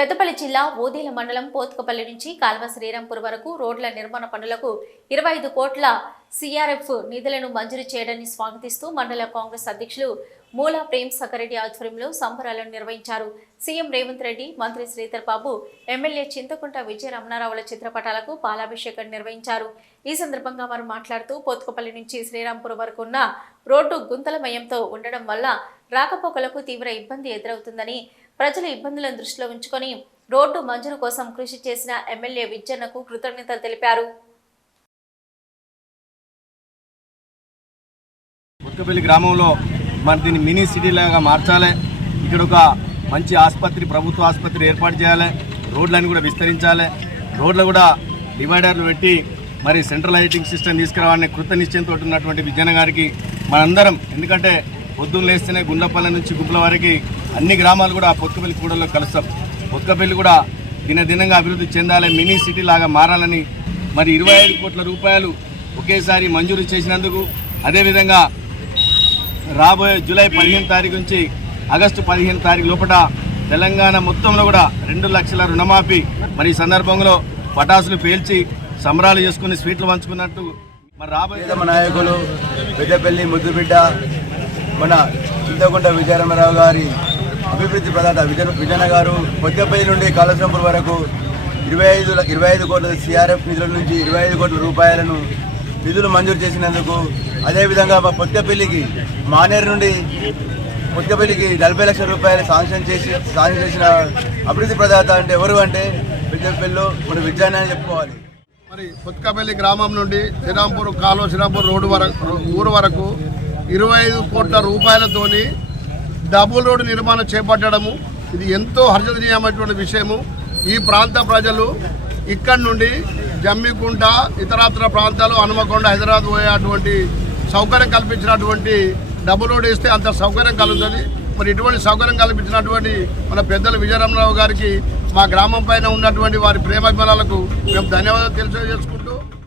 పెద్దపల్లి జిల్లా ఓదేల మండలం పోత్కపల్లి నుంచి కాల్వ శ్రీరాంపూర్ వరకు రోడ్ల నిర్మాణ పనులకు 25 కోట్ల సిఆర్ఎఫ్ నిధులను మంజూరు చేయడాన్ని స్వాగతిస్తూ మండల కాంగ్రెస్ అధ్యక్షులు మూలా ప్రేమ్ సకరెడ్డి ఆధ్వర్యంలో సంబరాలను నిర్వహించారు. సీఎం రేవంత్ రెడ్డి, మంత్రి శ్రీధర్ బాబు, ఎమ్మెల్యే చింతకుంట విజయ రమణారావుల చిత్రపటాలకు పాలాభిషేకం నిర్వహించారు. ఈ సందర్భంగా వారు మాట్లాడుతూ పోత్కపల్లి నుంచి శ్రీరాంపూర్ వరకు ఉన్న రోడ్డు గుంతలమయంతో ఉండడం వల్ల రాకపోకలకు తీవ్ర ఇబ్బంది ఎదురవుతుందని, ప్రజల ఇబ్బందులను దృష్టిలో ఉంచుకొని రోడ్డు మంజూరు కోసం కృషి చేసిన ఎమ్మెల్యే విజయన్నకు కృతజ్ఞతలు తెలిపారు. పోత్కపల్లి గ్రామంలో మన దీన్ని మినీ సిటీ లాగా మార్చాలి. ఇక్కడ ఒక మంచి ఆసుపత్రి, ప్రభుత్వ ఆసుపత్రి ఏర్పాటు చేయాలి. రోడ్లను కూడా విస్తరించాలి. రోడ్లు కూడా డివైడర్లు పెట్టి మరి సెంట్రల్ లైటింగ్ సిస్టమ్ తీసుకురావాలని కృత నిశ్చయంతో ఉన్నటువంటి విజయన్న గారికి మనందరం, ఎందుకంటే పొద్దున్న లేస్తేనే గుండ్లపల్లి నుంచి గుంపుల వరకు అన్ని గ్రామాలు కూడా పోత్కపల్లి కూడల్లో కలుస్తాం. పోత్కపల్లి కూడా దినదినంగా అభివృద్ధి చెందాలి, మినీ సిటీ లాగా మారాలని మరి 25 కోట్ల రూపాయలు ఒకేసారి మంజూరు చేసినందుకు, అదేవిధంగా రాబోయే జూలై 15 తారీఖు నుంచి ఆగస్టు 15 తారీఖు లోపల తెలంగాణ మొత్తంలో కూడా 2 లక్షల రుణమాఫీ. మరి ఈ సందర్భంలో పటాసులు పేల్చి సంబరాలు చేసుకుని స్వీట్లు పంచుకున్నట్టు మరి రాబోయే నాయకులు పెద్దపల్లి ముద్దుబిడ్డ మన చింతకుంట విజయరామరావు గారి అభివృద్ధి ప్రదాత విజయన్న గారు పోత్కపల్లి నుండి కాళేశ్వరంపూర్ వరకు 25 కోట్ల సిఆర్ఎఫ్ నిధుల నుంచి 25 కోట్ల రూపాయలను నిధులు మంజూరు చేసినందుకు, అదేవిధంగా మా పోత్కపల్లికి మానేరు నుండి పోత్కపల్లికి 40 లక్షల రూపాయలు శాంక్షన్ చేసిన అభివృద్ధి ప్రదాత అంటే ఎవరు అంటే పెద్దపల్లిలో మన విజయన్న అని చెప్పుకోవాలి. మరి పోత్కపల్లి గ్రామం నుండి శ్రీరాంపూర్ కాలువ శ్రీరాంపూర్ రోడ్డు ఊరు వరకు 25 కోట్ల రూపాయలతోని డబుల్ రోడ్డు నిర్మాణం చేపట్టడము ఇది ఎంతో హర్షణీయమైనటువంటి విషయము. ఈ ప్రాంత ప్రజలు ఇక్కడి నుండి జమ్మికుంట, ఇతరత్ర ప్రాంతాలు, హనుమకొండ, హైదరాబాద్ పోయేటువంటి సౌకర్యం కల్పించినటువంటి డబుల్ రోడ్ వేస్తే అంత సౌకర్యం కలుగుతుంది. మరి ఇటువంటి సౌకర్యం కల్పించినటువంటి మన పెద్దలు విజయరామరావు గారికి, మా గ్రామం పైన ఉన్నటువంటి వారి ప్రేమాభిమానాలకు మేము ధన్యవాదాలు తెలియజేసుకుంటూ